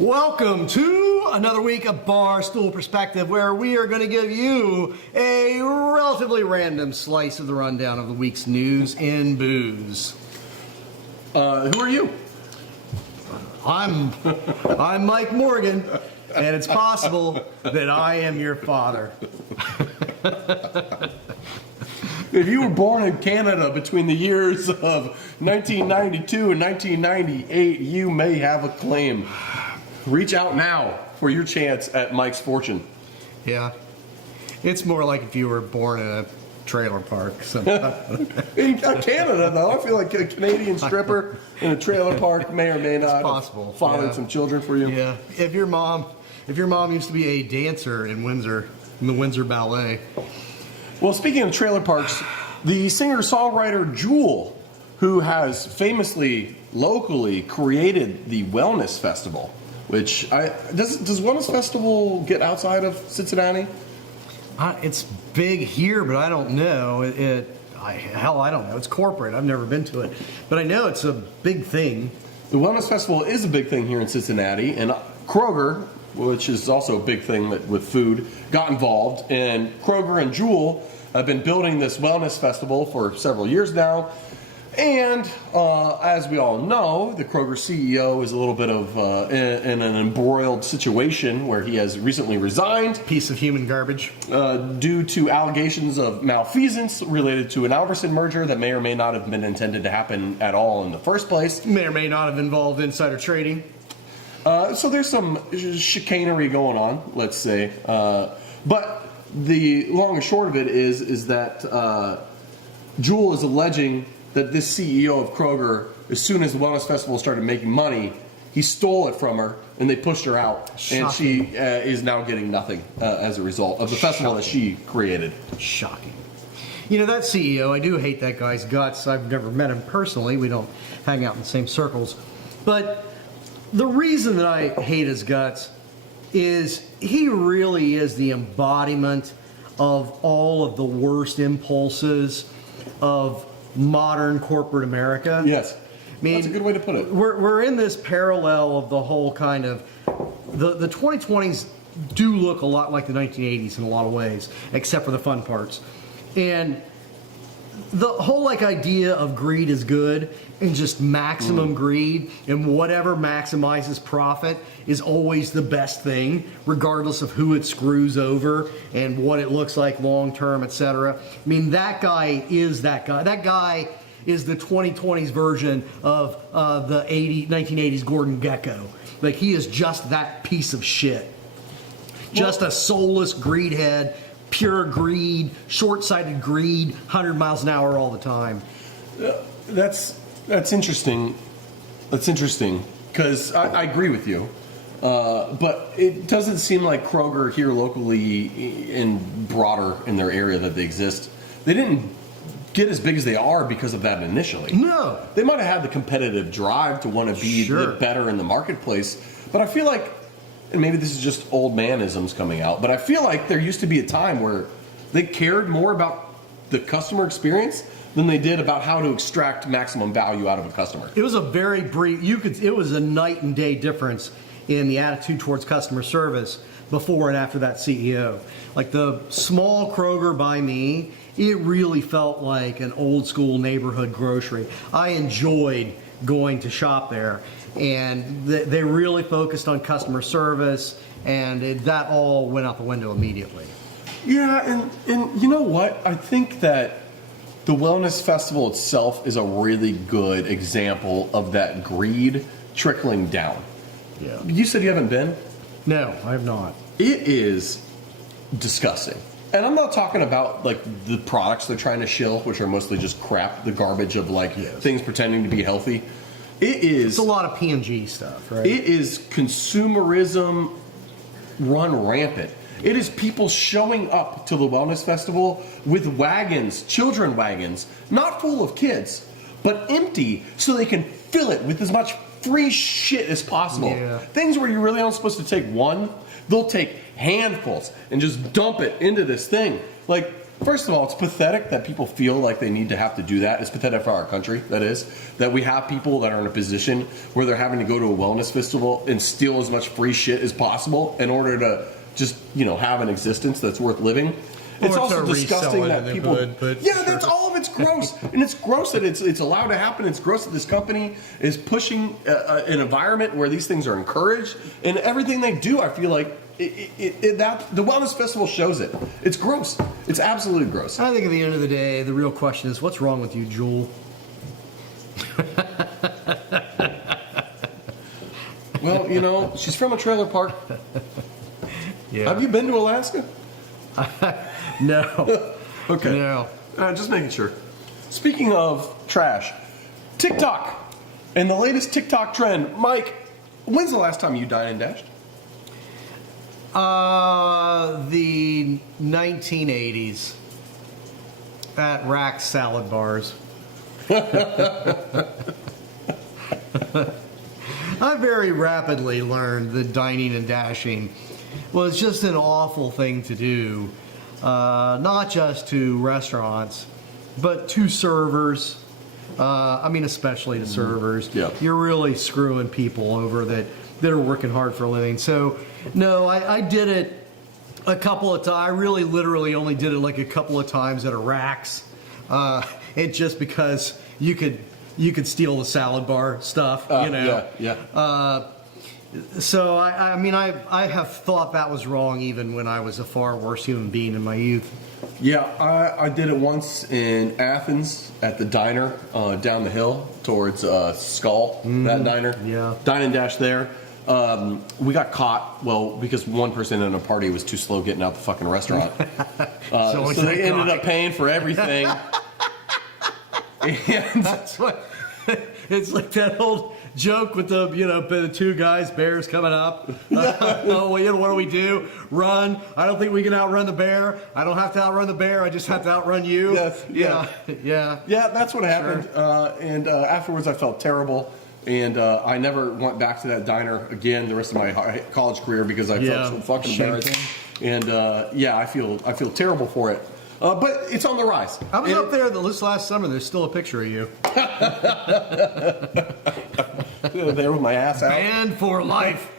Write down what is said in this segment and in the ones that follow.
Welcome to another week of Barstool Perspective, where we are going to give you a relatively random slice of the rundown of the week's news in booze. Who are you? I'm Mike Morgan, and it's possible that I am your father. If you were born in Canada between the years of 1992 and 1998, you may have a claim. Reach out now for your chance at Mike's fortune. Yeah. It's more like if you were born in a trailer park. In Canada, though, I feel like a Canadian stripper in a trailer park may or may not possible. have fathered some children for you. Yeah. If your mom used to be a dancer in Windsor, in the Windsor Ballet. Well, speaking of trailer parks, the singer-songwriter Jewel, who has famously, locally created the Wellness Festival, which does Wellness Festival get outside of Cincinnati? It's big here, but I don't know. I don't know. It's corporate. I've never been to it, but I know it's a big thing. The Wellness Festival is a big thing here in Cincinnati, and Kroger, which is also a big thing with food, got involved. And Kroger and Jewel have been building this Wellness Festival for several years now. And as we all know, the Kroger CEO is a little bit of in an embroiled situation where he has recently resigned. Piece of human garbage. Due to allegations of malfeasance related to an Alverson merger that may or may not have been intended to happen at all in the first place. May or may not have involved insider trading. So there's some chicanery going on, let's say. But the long and short of it is that Jewel is alleging that this CEO of Kroger, as soon as the Wellness Festival started making money, he stole it from her and they pushed her out. Shocking. And she is now getting nothing as a result of the festival that she created. Shocking. You know, that CEO, I do hate that guy's guts. I've never met him personally. We don't hang out in the same circles. But the reason that I hate his guts is he really is the embodiment of all of the worst impulses of modern corporate America. Yes. I mean, that's a good way to put it. We're in this parallel of the whole kind of the 2020s do look a lot like the 1980s in a lot of ways, except for the fun parts. And the whole idea of greed is good and just maximum greed and whatever maximizes profit is always the best thing, regardless of who it screws over and what it looks like long term, etc. I mean, that guy is that guy. That guy is the 2020s version of the 1980s Gordon Gekko. Like, he is just that piece of shit. Just a soulless greed head. Pure greed, short-sighted greed, 100 miles an hour all the time. That's interesting. That's interesting because I agree with you. But it doesn't seem like Kroger here locally and broader in their area that they exist, they didn't get as big as they are because of that initially. No. They might have had the competitive drive to want to be better in the marketplace, but I feel like, and maybe this is just old manisms coming out, but I feel like there used to be a time where they cared more about the customer experience than they did about how to extract maximum value out of a customer. It was a very brief, it was a night and day difference in the attitude towards customer service before and after that CEO. Like the small Kroger by me, it really felt like an old school neighborhood grocery. I enjoyed going to shop there. And they really focused on customer service, and that all went out the window immediately. Yeah, and you know what? I think that the Wellness Festival itself is a really good example of that greed trickling down. Yeah. You said you haven't been? No, I have not. It is disgusting. And I'm not talking about the products they're trying to shill, which are mostly just crap, the garbage of things pretending to be healthy. It's a lot of P&G stuff, right? It is consumerism run rampant. It is people showing up to the Wellness Festival with wagons, children wagons, not full of kids, but empty so they can fill it with as much free shit as possible. Yeah. Things where you're really only supposed to take one, they'll take handfuls and just dump it into this thing. First of all, it's pathetic that people feel like they need to have to do that. It's pathetic for our country, that is. That we have people that are in a position where they're having to go to a wellness festival and steal as much free shit as possible in order to just, have an existence that's worth living. It's also disgusting that people... that's all of it's gross. And it's gross that it's allowed to happen. It's gross that this company is pushing an environment where these things are encouraged. And everything they do, I feel like, that the wellness festival shows it. It's gross. It's absolutely gross. I think at the end of the day, the real question is, what's wrong with you, Jewel? Well, she's from a trailer park. Yeah. Have you been to Alaska? No. Okay. No. Just making sure. Speaking of trash, TikTok and the latest TikTok trend. Mike, when's the last time you dined and dashed? The 1980s at Rack's salad bars. I very rapidly learned that dining and dashing was just an awful thing to do, not just to restaurants, but to servers. Especially to servers. Yeah. You're really screwing people over that are working hard for a living. So, no, I did it a couple of times. I really literally only did it like a couple of times at a Rack's. And just because you could steal the salad bar stuff, Yeah. So I have thought that was wrong even when I was a far worse human being in my youth. Yeah, I did it once in Athens at the diner down the hill towards Skull, that diner. Yeah. Dine and dash there. We got caught, because one person in a party was too slow getting out the fucking restaurant. So they ended up paying for everything. And that's what... It's like that old joke with the two guys, bears coming up. What do we do? Run. I don't think we can outrun the bear. I don't have to outrun the bear. I just have to outrun you. Yes, yeah. Yeah, that's what happened. Sure. And afterwards I felt terrible. And I never went back to that diner again the rest of my college career because I felt so fucking embarrassed. And I feel terrible for it. But it's on the rise. I was up there this last summer. There's still a picture of you. There with my ass out. And for life.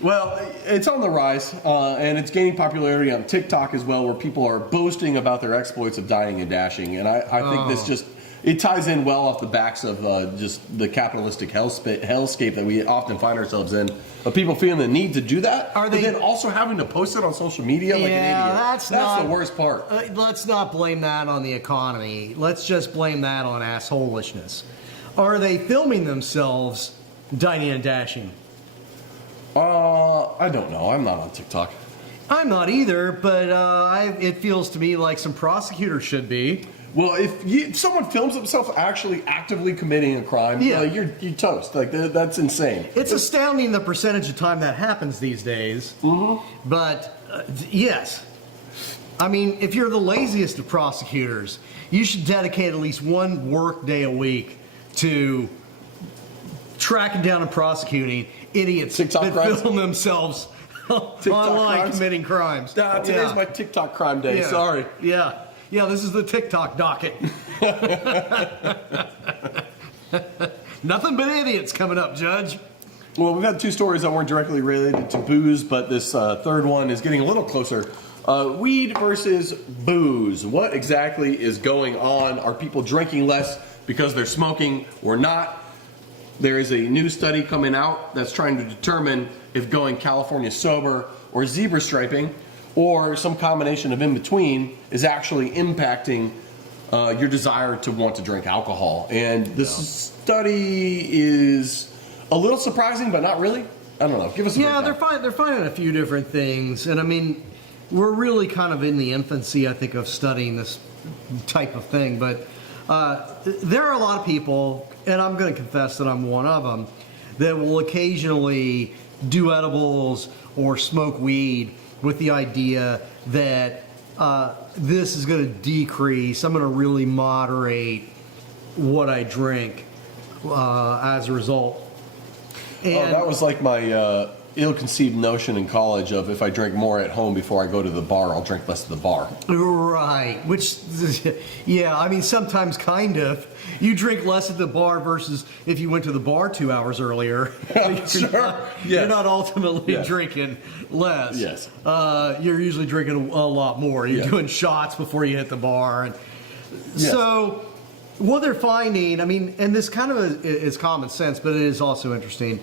Well, it's on the rise, and it's gaining popularity on TikTok as well, where people are boasting about their exploits of dining and dashing. And I think this it ties in well off the backs of just the capitalistic hellscape that we often find ourselves in. Of people feeling the need to do that, but then also having to post it on social media like an idiot. That's the worst part. Let's not blame that on the economy. Let's just blame that on assholishness. Are they filming themselves dining and dashing? I don't know. I'm not on TikTok. I'm not either, but it feels to me like some prosecutors should be. Well, if someone films themselves actually actively committing a crime, you're toast. Like that's insane. It's astounding the percentage of time that happens these days. Mm-hmm. But yes, if you're the laziest of prosecutors, you should dedicate at least one work day a week to tracking down and prosecuting idiots that film themselves online committing crimes. Today's my TikTok crime day. Yeah. Sorry. Yeah, this is the TikTok docket. Nothing but idiots coming up, Judge. Well, we've had two stories that weren't directly related to booze, but this third one is getting a little closer. Weed versus booze. What exactly is going on? Are people drinking less because they're smoking or not? There is a new study coming out that's trying to determine if going California sober or zebra striping or some combination of in between is actually impacting your desire to want to drink alcohol. And this study is a little surprising, but not really. I don't know. Give us a breakdown. They're finding a few different things. And we're really kind of in the infancy, I think, of studying this type of thing. But there are a lot of people, and I'm going to confess that I'm one of them, that will occasionally do edibles or smoke weed with the idea that this is going to decrease. I'm going to really moderate what I drink as a result. And that was like my ill-conceived notion in college of if I drink more at home before I go to the bar, I'll drink less at the bar. right, which, yeah, I mean, sometimes kind of. You drink less at the bar versus if you went to the bar 2 hours earlier. Sure. You're not ultimately Yes. drinking less. Yes. You're usually drinking a lot more. You're doing shots before you hit the bar. And Yes. so what they're finding, I mean, and this kind of is common sense, but it is also interesting,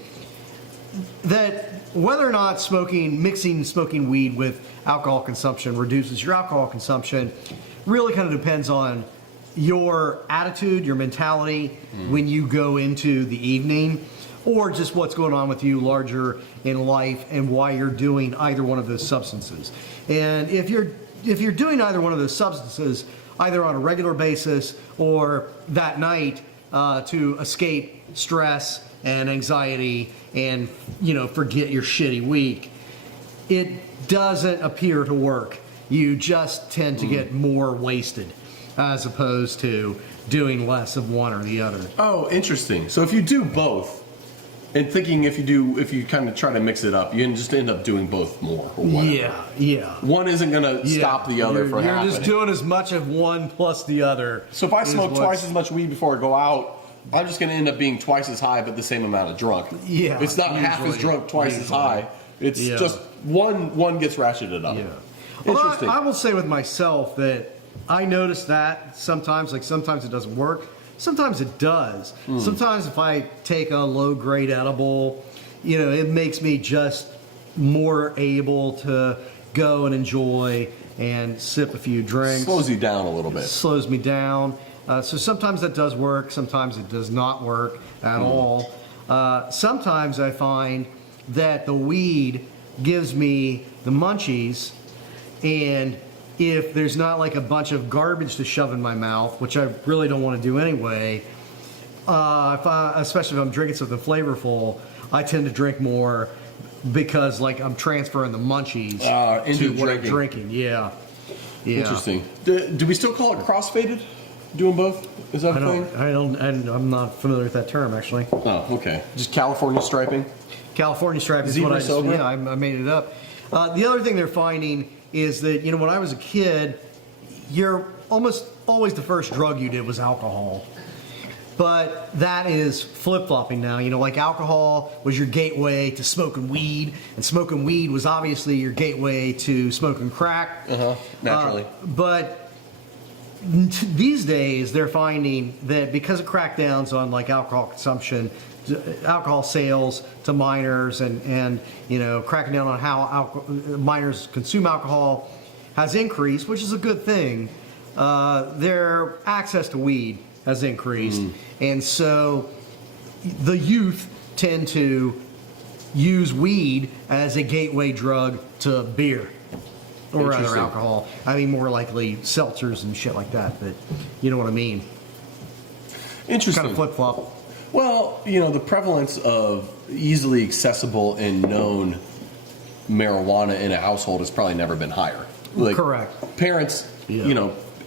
that whether or not mixing smoking weed with alcohol consumption reduces your alcohol consumption really kind of depends on your attitude, your mentality when you go into the evening, or just what's going on with you larger in life and why you're doing either one of those substances. And if you're doing either one of those substances, either on a regular basis or that night to escape stress and anxiety and, forget your shitty week, it doesn't appear to work. You just tend to get more wasted as opposed to doing less of one or the other. Oh, interesting. So if you do both, and thinking if you kind of try to mix it up, you can just end up doing both more or whatever. Yeah. One isn't going to stop the other from happening. You're just doing as much of one plus the other. So if I smoke twice as much weed before I go out, I'm just going to end up being twice as high but the same amount of drunk. Yeah. It's not half as drunk, twice as high. It's just one gets ratcheted up. Yeah. Interesting. Although I will say with myself that I notice that sometimes it doesn't work. Sometimes it does. Sometimes if I take a low-grade edible, it makes me just more able to go and enjoy and sip a few drinks. Slows you down a little bit. Slows me down. So sometimes that does work. Sometimes it does not work at all. Sometimes I find that the weed gives me the munchies, and if there's not like a bunch of garbage to shove in my mouth, which I really don't want to do anyway, especially if I'm drinking something flavorful, I tend to drink more because like I'm transferring the munchies into to what I'm drinking. Yeah. Interesting. Do we still call it crossfaded? Doing both? Is that a thing? I'm not familiar with that term actually. Oh, okay. Just California striping? California striping is Zebra what I just, sober? yeah, I made it up. The other thing they're finding is that, when I was a kid, you're almost always the first drug you did was alcohol. But that is flip-flopping now. Like alcohol was your gateway to smoking weed, and smoking weed was obviously your gateway to smoking crack. Naturally. But these days, they're finding that because of crackdowns on like alcohol consumption, alcohol sales to minors, and cracking down on how minors consume alcohol has increased, which is a good thing. Their access to weed has increased, and so the youth tend to use weed as a gateway drug to beer or other alcohol. I mean, more likely seltzers and shit like that, but you know what I mean. Interesting. Kind of flip-flop. Well, the prevalence of easily accessible and known marijuana in a household has probably never been higher. Like, correct. Parents,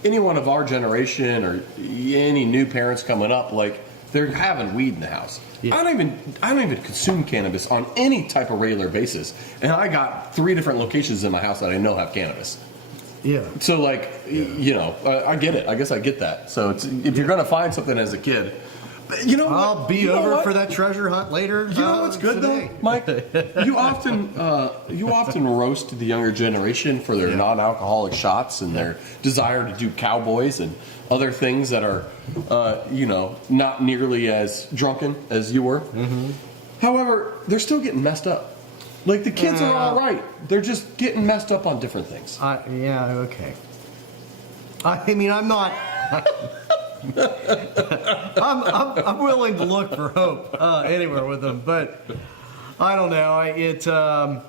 anyone of our generation or any new parents coming up, like they're having weed in the house. Yeah. I don't even consume cannabis on any type of regular basis, and I got 3 different locations in my house that I know have cannabis. Yeah. So I get it. I guess I get that. So if you're gonna find something as a kid. I'll be over for that treasure hunt later. You know what's good today. though, Mike? You often roast the younger generation for their non-alcoholic shots and their desire to do cowboys and other things that are, not nearly as drunken as you were. Mm-hmm. However, they're still getting messed up. Like the kids are all right. They're just getting messed up on different things. Okay. I mean, I'm not. I'm willing to look for hope anywhere with them, but I don't know.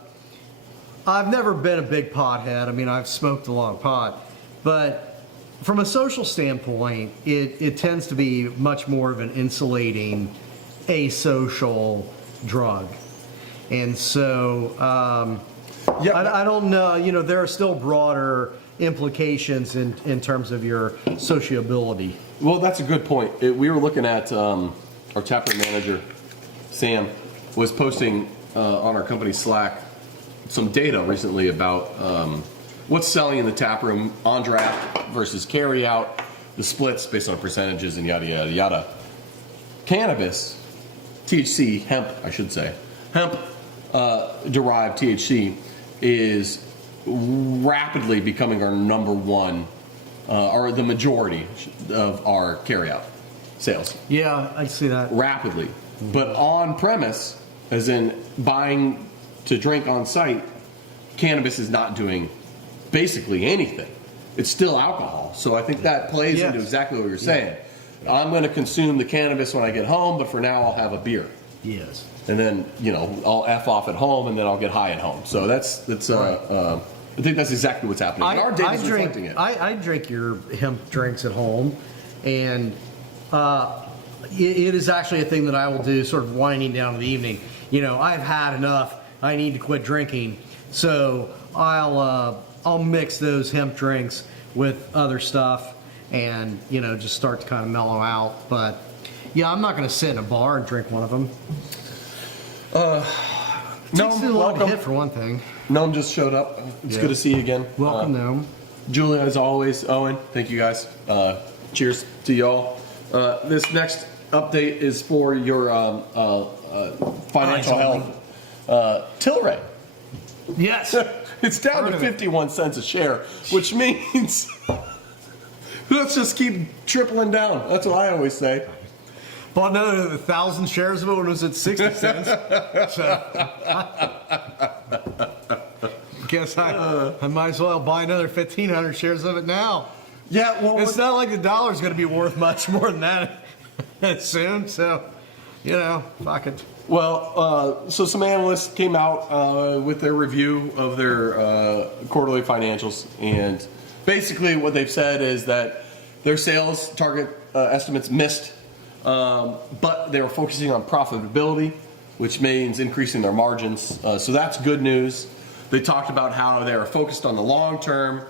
I've never been a big pothead. I mean, I've smoked a lot of pot, but from a social standpoint, it tends to be much more of an insulating, asocial drug, and so I don't know. There are still broader implications in terms of your sociability. Well, that's a good point. We were looking at our taproom manager, Sam, was posting on our company Slack some data recently about what's selling in the tap room on draft versus carry out, the splits based on percentages and yada yada yada. Cannabis, THC, hemp, I should say, hemp derived THC is rapidly becoming our number one, or the majority of our carry out sales. Yeah, I see that. Rapidly. But on premise, as in buying to drink on site, cannabis is not doing basically anything. It's still alcohol. So I think that plays into exactly what you're saying. I'm going to consume the cannabis when I get home, but for now I'll have a beer. Yes. And then, I'll F off at home and then I'll get high at home. So that's I think that's exactly what's happening. And our data's reflecting it. I drink your hemp drinks at home, and it is actually a thing that I will do sort of winding down in the evening. I've had enough. I need to quit drinking. So I'll mix those hemp drinks with other stuff and, just start to kind of mellow out. But, yeah, I'm not going to sit in a bar and drink one of them. Takes a lot to hit for one thing. Noam just showed up. It's good to see you again. Welcome, Noam. Julia, as always. Owen, thank you guys. Cheers to y'all. This next update is for your financial health. Tilray. Yes. It's down to 51 cents a share, which means let's just keep tripling down. That's what I always say. Bought another 1,000 shares of it when it was at 60 cents. So guess I might as well buy another 1,500 shares of it now. Yeah, well, it's not like the dollar's going to be worth much more than that soon. So, fuck it. Well, so some analysts came out with their review of their quarterly financials, and basically what they've said is that their sales target estimates missed, but they were focusing on profitability, which means increasing their margins. So that's good news. They talked about how they are focused on the long term.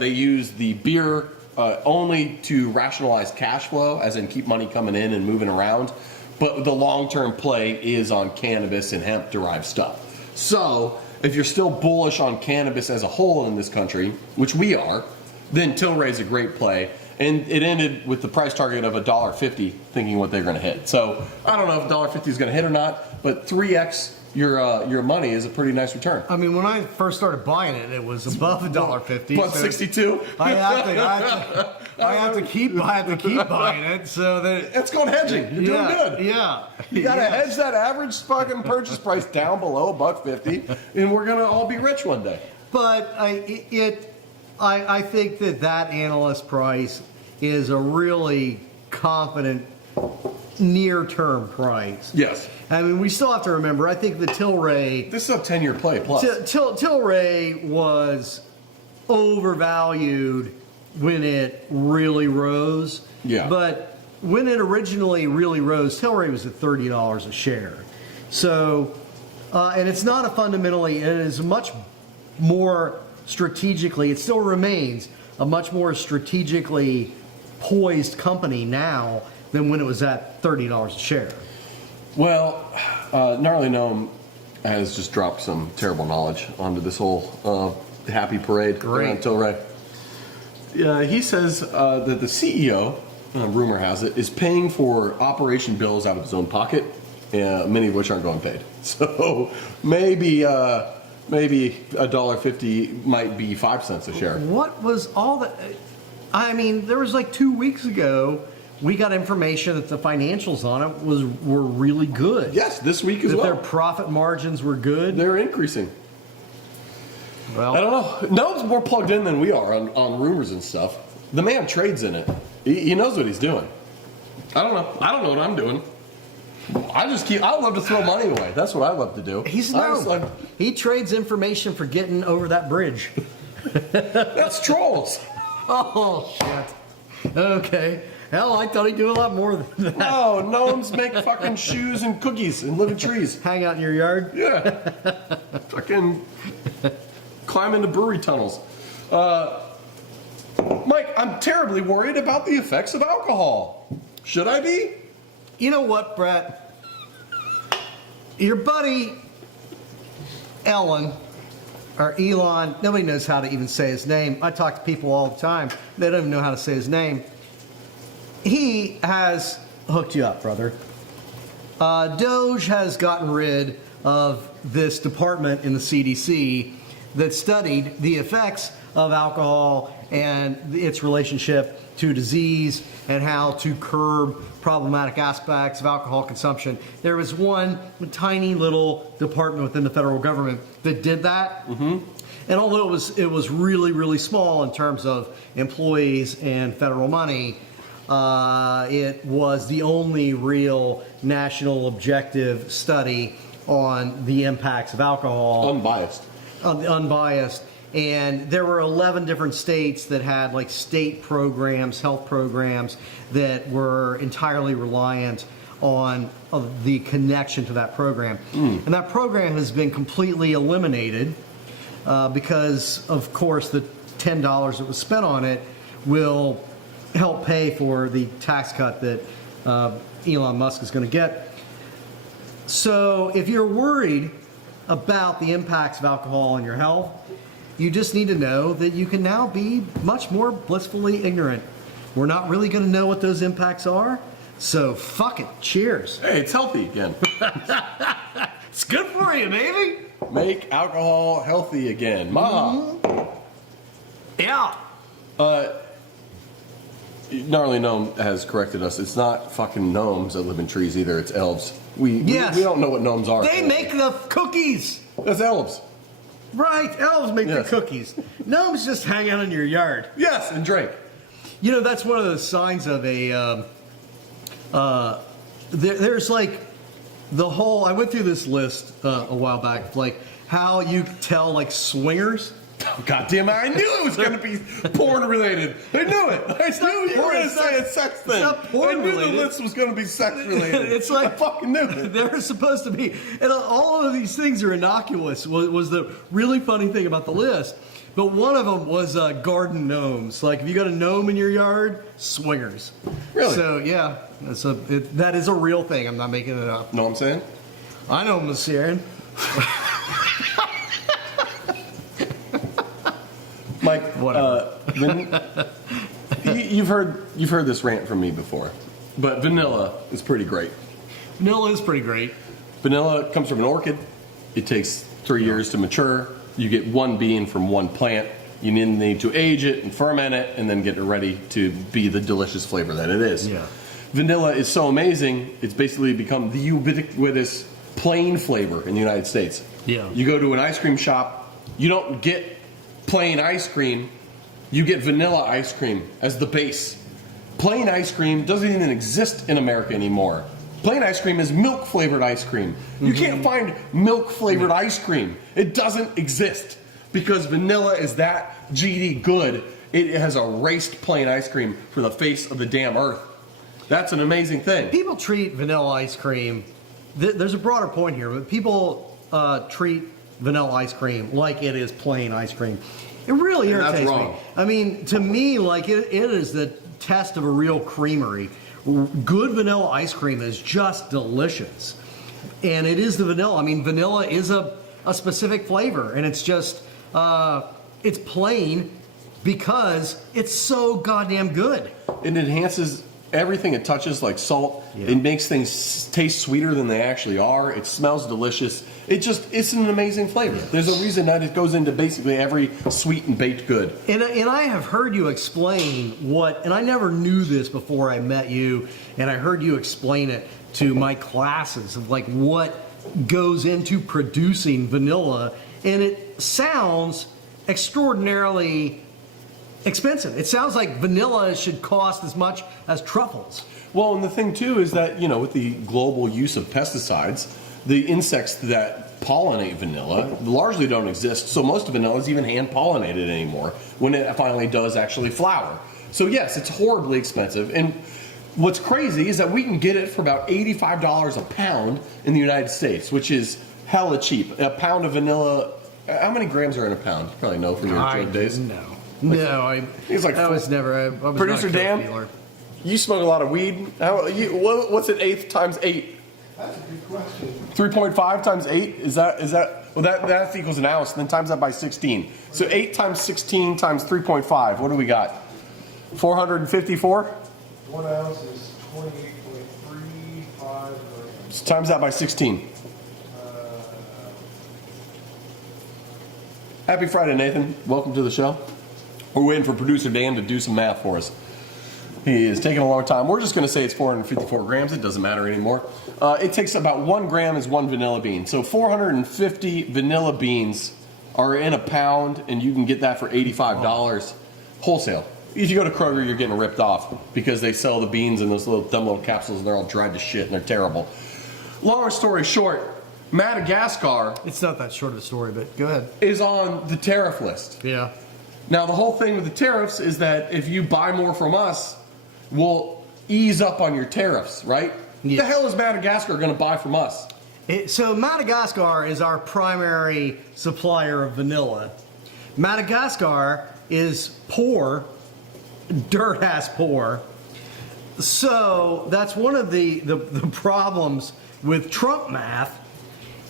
They use the beer only to rationalize cash flow, as in keep money coming in and moving around. But the long-term play is on cannabis and hemp-derived stuff. So if you're still bullish on cannabis as a whole in this country, which we are, then Tilray's a great play. And it ended with the price target of $1.50, thinking what they're going to hit. So I don't know if $1.50 is going to hit or not, but 3x your money is a pretty nice return. I mean, when I first started buying it, it was above $1.50. What, 62? I have to keep buying it so that it's called hedging. You're doing good. Yeah, you gotta hedge that average fucking purchase price down below $1.50, and we're gonna all be rich one day. But I think that analyst price is a really confident near-term price. Yes. I mean, we still have to remember, I think the Tilray... This is a 10-year play plus. Tilray was overvalued when it really rose. Yeah. But when it originally really rose, Tilray was at $30 a share. So, and it's not a fundamentally, it is much more strategically, it still remains a much more strategically poised company now than when it was at $30 a share. Well, Gnarly Gnome has just dropped some terrible knowledge onto this whole happy parade around Tilray. He says that the CEO, rumor has it, is paying for operation bills out of his own pocket, many of which aren't going paid. So maybe $1.50 might be 5 cents a share. What was all that? I mean, there was like 2 weeks ago, we got information that the financials on it were really good. Yes, this week as well. That their profit margins were good. They're increasing. Well, I don't know. Noam's more plugged in than we are on rumors and stuff. The man trades in it. He knows what he's doing. I don't know. I don't know what I'm doing. I love to throw money away. That's what I love to do. He trades information for getting over that bridge. That's trolls. Oh, shit. Okay. Hell, I thought he'd do a lot more than that. No, gnomes make fucking shoes and cookies and live in trees. Hang out in your yard? Yeah. Fucking climb into brewery tunnels. Mike, I'm terribly worried about the effects of alcohol. Should I be? You know what, Brett? your buddy Elon, or Elon, nobody knows how to even say his name. I talk to people all the time. They don't even know how to say his name. He has hooked you up, brother. Doge has gotten rid of this department in the CDC that studied the effects of alcohol and its relationship to disease and how to curb problematic aspects of alcohol consumption. There was one tiny little department within the federal government that did that. Mm-hmm. And although it was really, really small in terms of employees and federal money, it was the only real national objective study on the impacts of alcohol. Unbiased. And there were 11 different states that had like state programs, health programs that were entirely reliant on the connection to that program. And that program has been completely eliminated because, of course, the $10 that was spent on it will help pay for the tax cut that Elon Musk is going to get. So if you're worried about the impacts of alcohol on your health, you just need to know that you can now be much more blissfully ignorant. We're not really going to know what those impacts are, so fuck it. Cheers. Hey, it's healthy again. It's good for you, baby. Make alcohol healthy again. Ma. Yeah. Gnarly Gnome has corrected us. It's not fucking gnomes that live in trees either. It's elves. We don't know what gnomes are. They make the cookies. That's elves. Right, elves make the cookies. Gnomes just hang out in your yard. Yes, and drink. You know, that's one of the signs of a, there's like the whole, I went through this list a while back, like how you tell like swingers. God damn it, I knew it was going to be porn related. I knew it. I knew you were going to say a sex thing. It's not porn related. I knew the list was going to be sex related. It's like, I fucking knew it. They're supposed to be. And all of these things are innocuous, was the really funny thing about the list. But one of them was garden gnomes. Like if you got a gnome in your yard, swingers. Really? So yeah, that is a real thing. I'm not making it up. Know what I'm saying? I know, Miss Aaron. Mike, whatever. You've heard this rant from me before, but vanilla is pretty great. Vanilla is pretty great. Vanilla comes from an orchid. It takes 3 years to mature. You get one bean from one plant. You need to age it and ferment it and then get it ready to be the delicious flavor that it is. Yeah. Vanilla is so amazing, it's basically become the ubiquitous plain flavor in the United States. Yeah. You go to an ice cream shop, you don't get plain ice cream, you get vanilla ice cream as the base. Plain ice cream doesn't even exist in America anymore. Plain ice cream is milk flavored ice cream. You can't find milk flavored ice cream. It doesn't exist because vanilla is that GD good. It has erased plain ice cream for the face of the damn earth. That's an amazing thing. People treat vanilla ice cream, there's a broader point here, but people treat vanilla ice cream like it is plain ice cream. It really irritates That's wrong. me. I mean, to me, like it is the test of a real creamery. Good vanilla ice cream is just delicious. And it is the vanilla. I mean, vanilla is a specific flavor, and it's just, it's plain because it's so goddamn good. It enhances everything it touches, like salt. Yeah. It makes things taste sweeter than they actually are. It smells delicious. It's an amazing flavor. There's a reason that it goes into basically every sweet and baked good. And I have heard you explain and I never knew this before I met you, and I heard you explain it to my classes of like what goes into producing vanilla, and it sounds extraordinarily expensive. It sounds like vanilla should cost as much as truffles. Well, and the thing too is that, with the global use of pesticides, the insects that pollinate vanilla largely don't exist. So most of vanilla is even hand pollinated anymore when it finally does actually flower. So yes, it's horribly expensive. And what's crazy is that we can get it for about $85 a pound in the United States, which is hella cheap. A pound of vanilla, how many grams are in a pound? You probably know from your drug days. No, It's like I was never. I was Producer not a Dan? coke dealer. You smoke a lot of weed. What's an eighth times 8? That's a good question. 3.5 times 8 is that well that equals an ounce, then times that by 16. So 8 times 16 times 3.5. What do we got? 454. 1 ounce is 28.35 grams. So times that by 16. Happy Friday, Nathan. Welcome to the show. We're waiting for producer Dan to do some math for us. He is taking a long time. We're just going to say it's 454 grams. It doesn't matter anymore. It takes about 1 gram is 1 vanilla bean. So 450 vanilla beans are in a pound, and you can get that for $85 wholesale. If you go to Kroger, you're getting ripped off because they sell the beans in those dumb little capsules, and they're all dried to shit, and they're terrible. Long story short, Madagascar It's not that short of a story, but go ahead. is on the tariff list. Yeah. Now, the whole thing with the tariffs is that if you buy more from us, we'll ease up on your tariffs, right? Yeah. The hell is Madagascar going to buy from us? So Madagascar is our primary supplier of vanilla. Madagascar is poor, dirt-ass poor. So that's one of the problems with Trump math,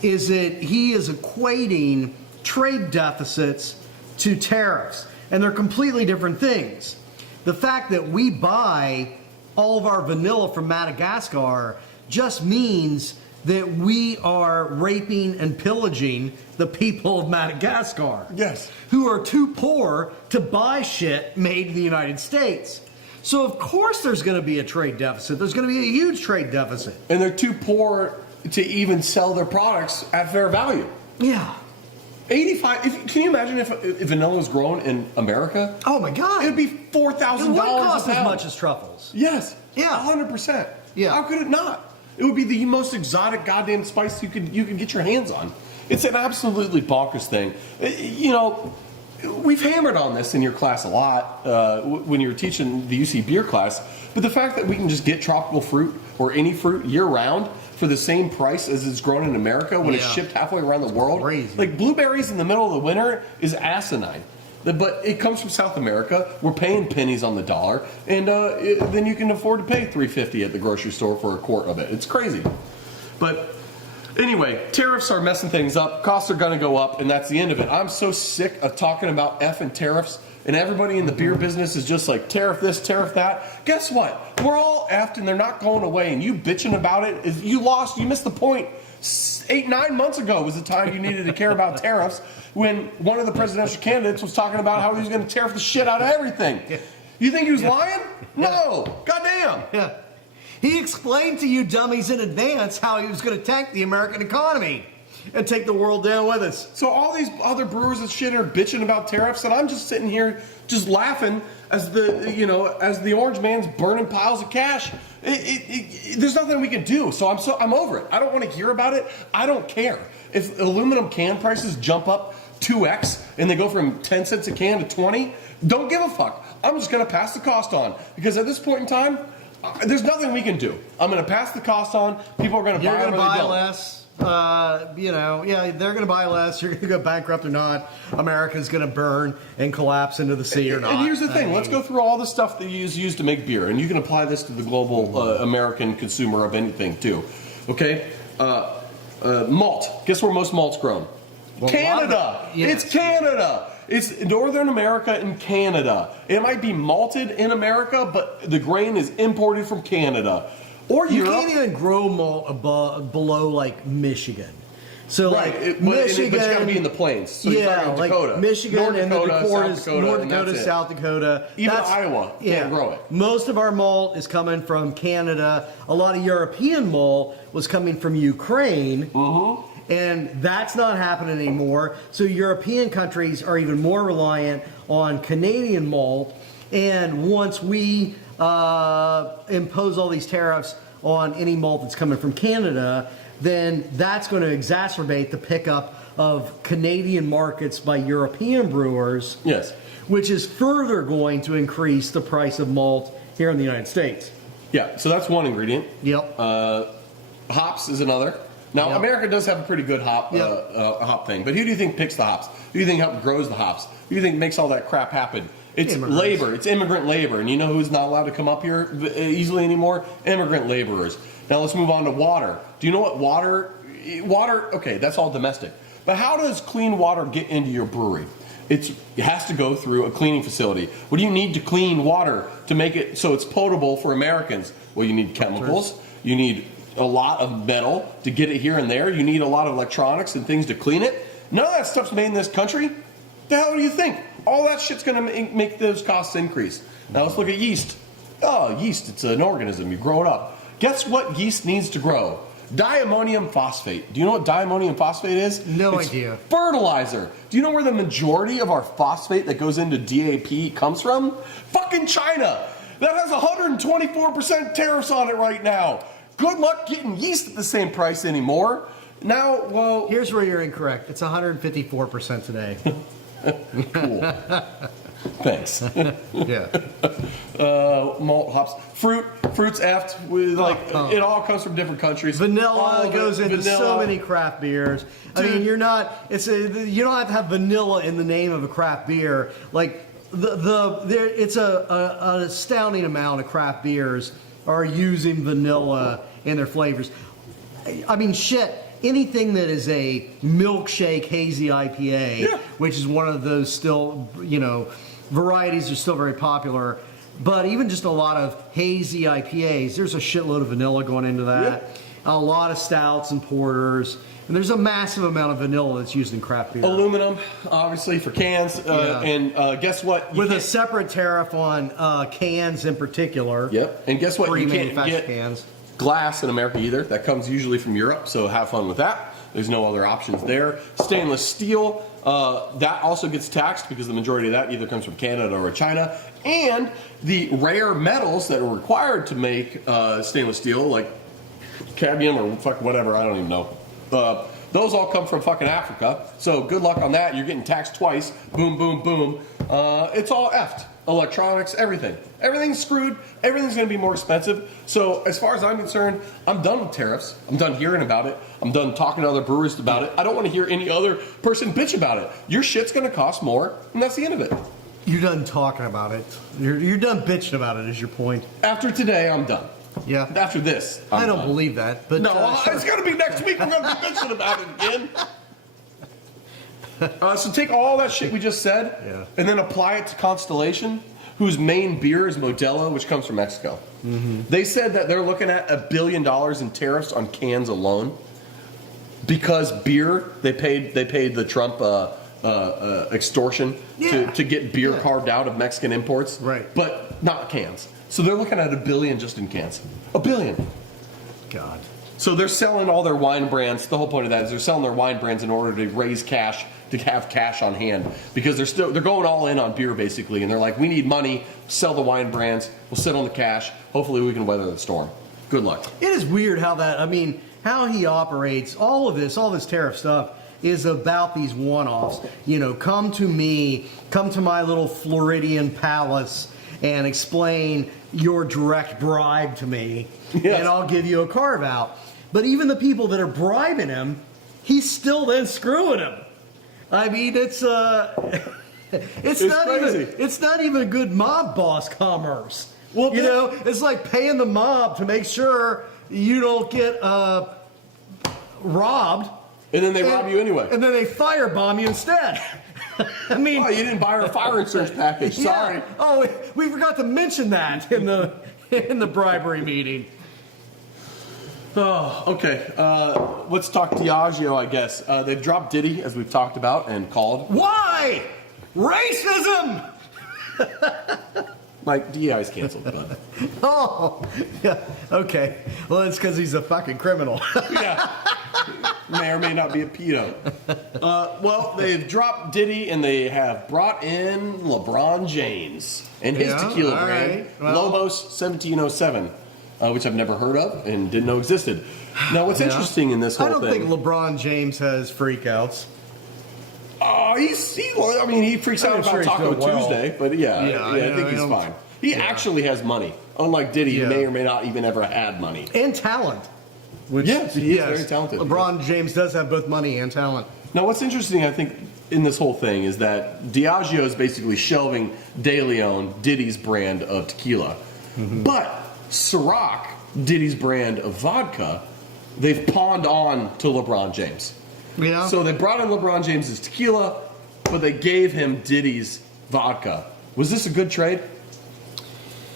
is that he is equating trade deficits to tariffs. And they're completely different things. The fact that we buy all of our vanilla from Madagascar just means that we are raping and pillaging the people of Madagascar. Yes. Who are too poor to buy shit made in the United States. So of course there's going to be a trade deficit. There's going to be a huge trade deficit. And they're too poor to even sell their products at fair value. Yeah. 85. Can you imagine if vanilla was grown in America? Oh my God. It would be $4,000 It would cost a as pound. much as truffles. Yes. Yeah. 100%. Yeah. How could it not? It would be the most exotic goddamn spice you could get your hands on. It's an absolutely bonkers thing. You know, we've hammered on this in your class a lot when you were teaching the UC beer class, but the fact that we can just get tropical fruit or any fruit year round for the same price as it's grown in America when it's Yeah. shipped halfway around the world. Crazy. Like blueberries in the middle of the winter is asinine. But it comes from South America. We're paying pennies on the dollar, and then you can afford to pay $3.50 at the grocery store for a quart of it. It's crazy. But anyway, tariffs are messing things up. Costs are going to go up, and that's the end of it. I'm so sick of talking about effing tariffs, and everybody in the beer business is just like, tariff this, tariff that. Guess what? We're all effed, and they're not going away, and you bitching about it, you missed the point. 8-9 months ago was the time you needed to care about tariffs, when one of the presidential candidates was talking about how he was going to tariff the shit out of everything. Yeah. You think he was lying? No. Goddamn. Yeah. He explained to you dummies in advance how he was going to tank the American economy and take the world down with us. So all these other brewers and shit are bitching about tariffs, and I'm just sitting here just laughing as the orange man's burning piles of cash. There's nothing we can do. So I'm over it. I don't want to hear about it. I don't care if aluminum can prices jump up 2x and they go from 10 cents a can to 20. Don't give a fuck. I'm just going to pass the cost on, because at this point in time, there's nothing we can do. I'm going to pass the cost on. People are going to You're buy going to or they buy don't. less. They're going to buy less. You're going to go bankrupt or not. America's going to burn and collapse into the sea or not. And here's the thing. Let's go through all the stuff that you use to make beer. And you can apply this to the global American consumer of anything, too. Okay? Malt. Guess where most malt's grown? Well, Canada. Yes. It's Canada. It's Northern America and Canada. It might be malted in America, but the grain is imported from Canada. Or You Europe. can't even grow malt below like Michigan. So Right, like but Michigan, you got to be in the plains. So you're yeah, talking like Dakota, Michigan North and the Dakota, Dakotas, South Dakota, North and Dakota, that's it. South Dakota. Even Iowa can't grow it. Most of our malt is coming from Canada. A lot of European malt was coming from Ukraine. And that's not happening anymore. So European countries are even more reliant on Canadian malt. And once we impose all these tariffs on any malt that's coming from Canada, then that's going to exacerbate the pickup of Canadian markets by European brewers. Yes. Which is further going to increase the price of malt here in the United States. Yeah, so that's one ingredient. Yep. Hops is another. Now, Yep. America does have a pretty good hop thing, but who do you think picks the hops? Who do you think grows the hops? Who do you think makes all that crap happen? It's Immigrants. labor. It's immigrant labor. And you know who's not allowed to come up here easily anymore? Immigrant laborers. Now let's move on to water. Do you know what water water, okay, that's all domestic. But how does clean water get into your brewery? It has to go through a cleaning facility. What do you need to clean water to make it so it's potable for Americans? Well, you need chemicals. You need a lot of metal to get it here and there. You need a lot of electronics and things to clean it. None of that stuff's made in this country. The hell do you think? All that shit's going to make those costs increase. Now let's look at yeast. Oh, yeast, it's an organism. You grow it up. Guess what yeast needs to grow? Diammonium phosphate. Do you know what diammonium phosphate is? No It's idea. Fertilizer. Do you know where the majority of our phosphate that goes into DAP comes from? Fucking China. That has 124% tariffs on it right now. Good luck getting yeast at the same price anymore. Now, well... Here's where you're incorrect. It's 154% today. Cool. Thanks. Yeah. Malt, hops, fruit's effed. It all comes from different countries. Vanilla All of goes it, into vanilla. so many craft beers. I Dude. mean, you don't have to have vanilla in the name of a craft beer. Like it's an astounding amount of craft beers are using vanilla in their flavors. I mean, shit. Anything that is a milkshake hazy IPA, which is one of those still, varieties are still very popular. But even just a lot of hazy IPAs, there's a shitload of vanilla going into that. A lot of stouts and porters. And there's a massive amount of vanilla that's used in craft beer. Aluminum, obviously, for cans. And guess what? With a separate tariff on cans in particular. Yep. And guess what? You can't Pre-manufactured get cans. glass in America either. That comes usually from Europe, so have fun with that. There's no other options there. Stainless steel, that also gets taxed because the majority of that either comes from Canada or China. And the rare metals that are required to make stainless steel, like cadmium or fuck whatever, I don't even know. Those all come from fucking Africa. So good luck on that. You're getting taxed twice. Boom, boom, boom. It's all effed. Electronics, everything. Everything's screwed. Everything's going to be more expensive. So as far as I'm concerned, I'm done with tariffs. I'm done hearing about it. I'm done talking to other brewers about it. I don't want to hear any other person bitch about it. Your shit's going to cost more, and that's the end of it. You're done talking about it. You're done bitching about it, is your point. After today, I'm done. Yeah. After this, I I'm don't done. believe that. But No, sure. it's going to be next week. We're going to be bitching about it again. So take all that shit we just said and then apply it to Constellation, whose main beer is Modelo, which comes from Mexico. Mm-hmm. They said that they're looking at $1 billion in tariffs on cans alone because beer, they paid the Trump extortion to get beer carved out of Mexican imports, Right. but not cans. So they're looking at $1 billion just in cans. $1 billion. God. So they're selling all their wine brands. The whole point of that is they're selling their wine brands in order to raise cash, to have cash on hand, because they're going all in on beer basically, and they're like, we need money, sell the wine brands, we'll sit on the cash. Hopefully we can weather the storm. Good luck. It is weird how he operates. All this tariff stuff is about these one-offs. Come to me, come to my little Floridian palace and explain your direct bribe to me, and I'll give you a carve out. But even the people that are bribing him, he's still then screwing them. I mean, it's not even a good mob boss commerce. Well, it's like paying the mob to make sure you don't get robbed. And then they rob you anyway. And then they firebomb you instead. I mean, oh, you didn't buy our fire insurance package. Sorry. Yeah. Oh, we forgot to mention that in the bribery meeting. Oh, okay. Let's talk Diageo, I guess. They've dropped Diddy, as we've talked about and called. Why? Racism! Like, DEI's canceled, bud. Oh, yeah. Okay. Well, it's because he's a fucking criminal. Yeah. May or may not be a pedo. Well, they've dropped Diddy and they have brought in LeBron James and his tequila all brand, right. Well, Lobos 1707, which I've never heard of and didn't know existed. Now, what's interesting in this whole I don't thing... think LeBron James has freakouts. He freaks out I'm about sure he's Taco doing well. Tuesday, but I think he's fine. He actually has money. Unlike Diddy, who may or may not even ever had money. And talent. Which, Yes, he is very talented. LeBron James does have both money and talent. Now, what's interesting, I think, in this whole thing is that Diageo is basically shelving De Leon, Diddy's brand of tequila. Mm-hmm. But Ciroc, Diddy's brand of vodka, they've pawned on to LeBron James. Yeah. So they brought in LeBron James's tequila, but they gave him Diddy's vodka. Was this a good trade?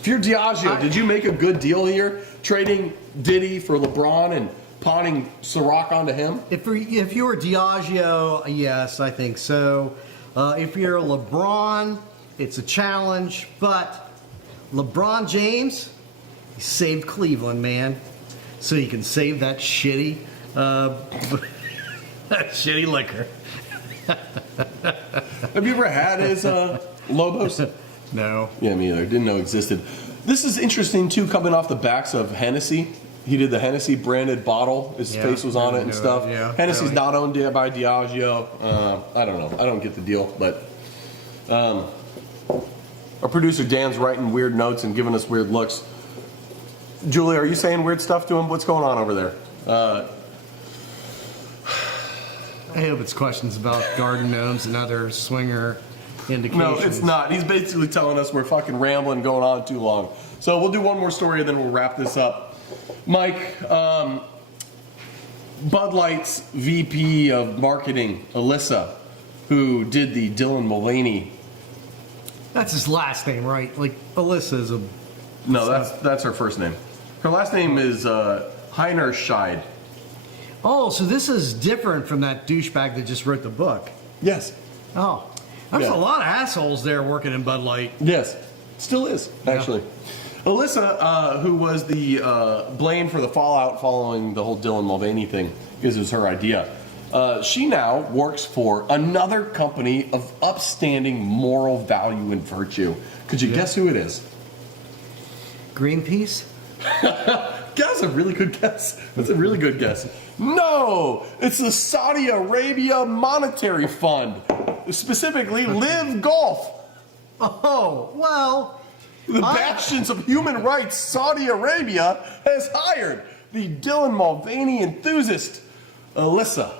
If you're Diageo, did you make a good deal here, trading Diddy for LeBron and pawning Ciroc onto him? If you were Diageo, yes, I think so. If you're LeBron, it's a challenge. But LeBron James, he saved Cleveland, man. So you can save that shitty, that shitty liquor. Have you ever had his Lobos? No. Yeah, me either. Didn't know existed. This is interesting too, coming off the backs of Hennessy. He did the Hennessy branded bottle. His face was on it and stuff. Yeah, Hennessy's really. not owned by Diageo. I don't know. I don't get the deal. But our producer Dan's writing weird notes and giving us weird looks. Julie, are you saying weird stuff to him? What's going on over there? I hope it's questions about garden gnomes and other swinger indications. No, it's not. He's basically telling us we're fucking rambling, going on too long. So we'll do one more story and then we'll wrap this up. Mike, Bud Light's VP of Marketing, Alyssa, who did the Dylan Mulvaney. That's his last name, right? Like, Alyssa is a... No, that's her first name. Her last name is Heinerscheid. Oh, so this is different from that douchebag that just wrote the book. Yes. Oh. There's Yeah. a lot of assholes there working in Bud Light. Yes. Still is, actually. Alyssa, who was the blamed for the fallout following the whole Dylan Mulvaney thing, because it was her idea, she now works for another company of upstanding moral value and virtue. Could you guess who it is? Greenpeace? That's a really good guess. That's a really good guess. No! It's the Saudi Arabia Monetary Fund. Specifically, Live Golf. Oh, well... The bastions of human rights, Saudi Arabia has hired the Dylan Mulvaney enthusiast, Alyssa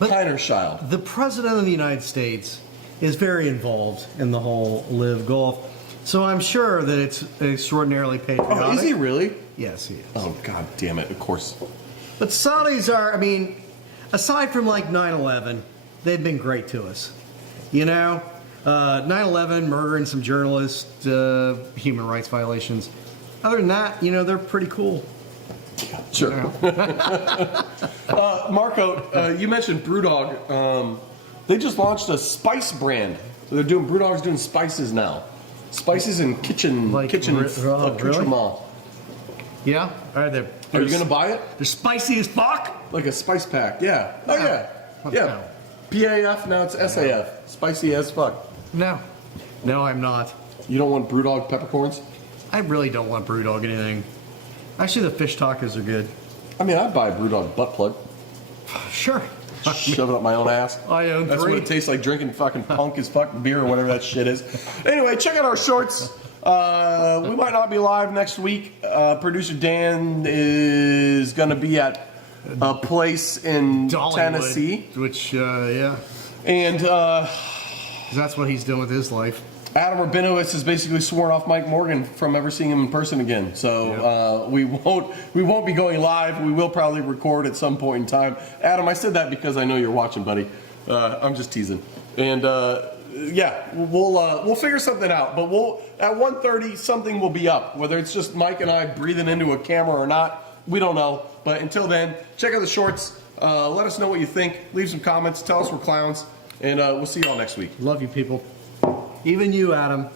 Heinerscheid. The President of the United States is very involved in the whole Live Golf, so I'm sure that it's extraordinarily patriotic. Oh, is he really? Yes, he is. Oh, god damn it, of course. But Saudis are, I mean, aside from like 9/11, they've been great to us. You know? 9/11, murdering some journalists, human rights violations. Other than that, you know, they're pretty cool. Sure. Marco, you mentioned Brewdog. They just launched a spice brand. So they're doing, Brewdog's doing spices now. Spices and kitchen accoutrement. Really? Yeah? Are you Are you going to buy it? They're spicy as fuck? Like a spice pack, yeah. Oh, No. yeah. What Yeah. the PAF, now it's SAF. Spicy as fuck. No. No, I'm not. You don't want Brewdog peppercorns? I really don't want Brewdog anything. Actually, the fish tacos are good. I mean, I'd buy a Brewdog butt plug. Sure. Shove it up my own ass. I own That's three. what it tastes like, drinking fucking punk as fuck beer or whatever that shit is. Anyway, check out our shorts. We might not be live next week. Producer Dan is going to be at a place in Dollywood, Tennessee. Which, yeah. And 'Cause that's what he's doing with his life. Adam Rabinowitz has basically sworn off Mike Morgan from ever seeing him in person again. So we won't be going live. We will probably record at some point in time. Adam, I said that because I know you're watching, buddy. I'm just teasing. And yeah, we'll figure something out. But at 1:30 something will be up. Whether it's just Mike and I breathing into a camera or not, we don't know. But until then, check out the shorts. Let us know what you think. Leave some comments. Tell us we're clowns. And we'll see you all next week. Love you, people. Even you, Adam.